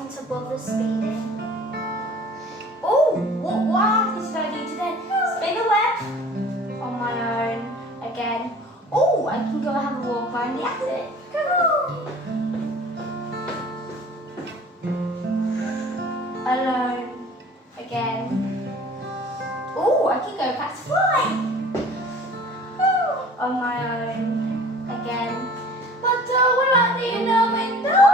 wasn't to bother Speedy. Oh, what else did I do today? Spin a web on my own again. Oh, I can go have a walk around the attic. Alone again. Oh, I can go catch a fly on my own again. But what about the inner window?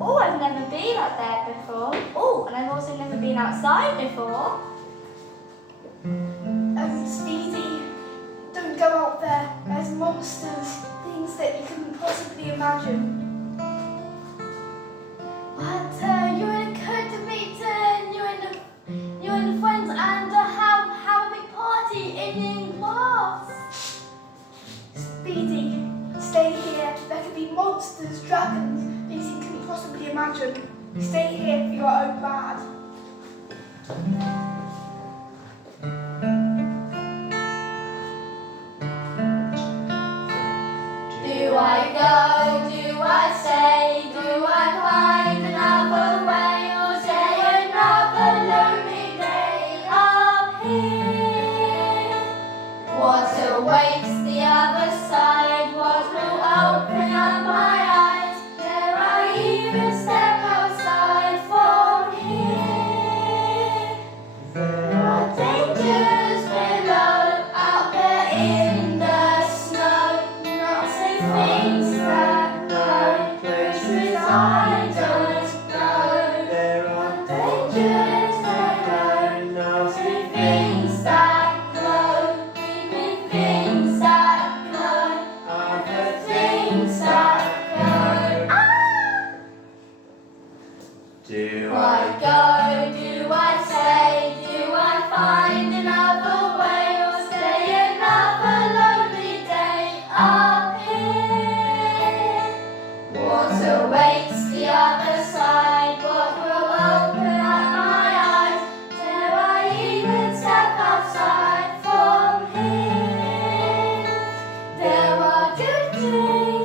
Oh, I've never been up there before. Oh, and I've also never been outside before. Speedy, don't go out there. There's monsters, things that you couldn't possibly imagine. But you and Kurt have meeting, you and the friends, and have a big party in class. Speedy, stay here. There could be monsters, dragons, things you couldn't possibly imagine. Stay here for your own bad. Do I go? Do I stay? Do I find another way, or stay another lonely day up here? What awaits the other side? What will open up my eyes? Dare I even step outside from here? There are dangers below, out there in the snow. Not safe things that go, places I don't go. There are dangers below, not safe things that go. Creeping things that go, other things that go. Do I go? Do I stay? Do I find another way, or stay another lonely day up here? What awaits the other side? What will open up my eyes? Dare I even step outside from here? There are good things